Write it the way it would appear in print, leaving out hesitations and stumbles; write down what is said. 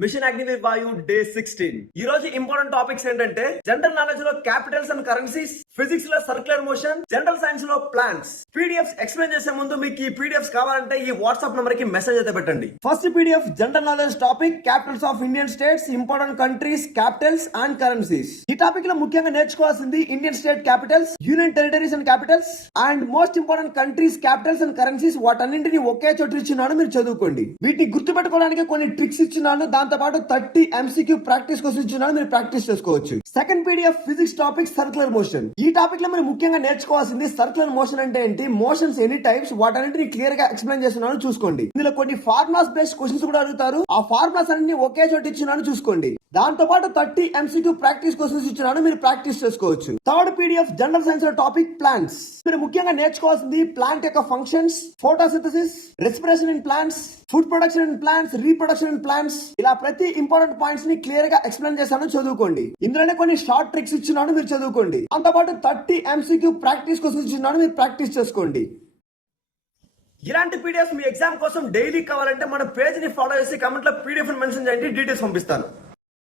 Machine Agniveer day 16. ఈ రోజు important topics ఏంటంటే జనరల్ నాలెడ్జ్ లో క్యాపిటల్స్ అండ్ కరెన్సీస్, ఫిజిక్స్ లో సర్క్యులర్ మోషన్, జనరల్ సైన్స్ లో ప్లాన్స్. పీడిఎఫ్స్ ఎక్స్ప్లెయిన్ చేసే ముందు మీకు ఈ పీడిఎఫ్స్ కావాలంటే ఈ వాట్సాప్ నంబర్ కి మెసేజ్ అయితే పెట్టండి. First PDF general knowledge topic Capitals of Indian states, important countries, Capitals and currencies. ఈ టాపిక్ లో ముఖ్యంగా నేర్చుకోవాల్సింది Indian state Capitals, union territories and Capitals and most important countries Capitals and currencies. వాటన్నింటినీ ఒకే చోట ఇచ్చినాను, మీరు చదువుకోండి. వీటిని గుర్తుపెట్టుకోవడానికి కొన్ని ట్రిక్స్ ఇచ్చినాను, దాంతో పాటు 30 MCQ ప్రాక్టీస్ కోసం ఇచ్చినాను, మీరు ప్రాక్టీస్ చేసుకోవచ్చు. Second PDF physics topic circular motion. ఈ టాపిక్ లో మీరు ముఖ్యంగా నేర్చుకోవాల్సింది సర్క్యులర్ మోషన్ అంటే ఏంటి, మోషన్స్ ఎన్ని టైప్స్, వాటన్నిటిని క్లియర్ గా ఎక్స్ప్లెయిన్ చేస్తున్నాను, చూసుకోండి. ఇందులో కొన్ని ఫార్ములాస్ బేస్డ్ క్వశ్చన్స్ కూడా అడుగుతారు, ఆ ఫార్ములాస్ అన్ని ఒకే చోట ఇచ్చినాను, చూసుకోండి. దాంతో పాటు 30 MCQ ప్రాక్టీస్ క్వశ్చన్స్ ఇచ్చినాను, మీరు ప్రాక్టీస్ చేసుకోవచ్చు. థర్డ్ పీడిఎఫ్ జనరల్ సైన్స్ లో టాపిక్ ప్లాంట్స్. మీరు ముఖ్యంగా నేర్చుకోవాల్సింది ప్లాంట్ యొక్క functions, photosynthesis, respiration in plants, food production in plants, reproduction in plants. ఇలా ప్రతి ఇంపార్టెంట్ పాయింట్స్ ని క్లియర్ గా ఎక్స్ప్లెయిన్ చేశాను, చదువుకోండి. ఇందులోనే కొన్ని షార్ట్ ట్రిక్స్ ఇచ్చినాను, మీరు చదువుకోండి. దాంతో పాటు 30 MCQ ప్రాక్టీస్ క్వశ్చన్స్ ఇచ్చినాను, మీరు ప్రాక్టీస్ చేసుకోండి. ఇలాంటి పీడిఎఫ్ మీ ఎగ్జామ్ కోసం డైలీ కావాలంటే మన పేజ్ ని ఫాలో చేసి కమెంట్ లో పీడిఎఫ్ మెన్షన్ చేయండి, డీటెయిల్స్ పంపిస్తాను.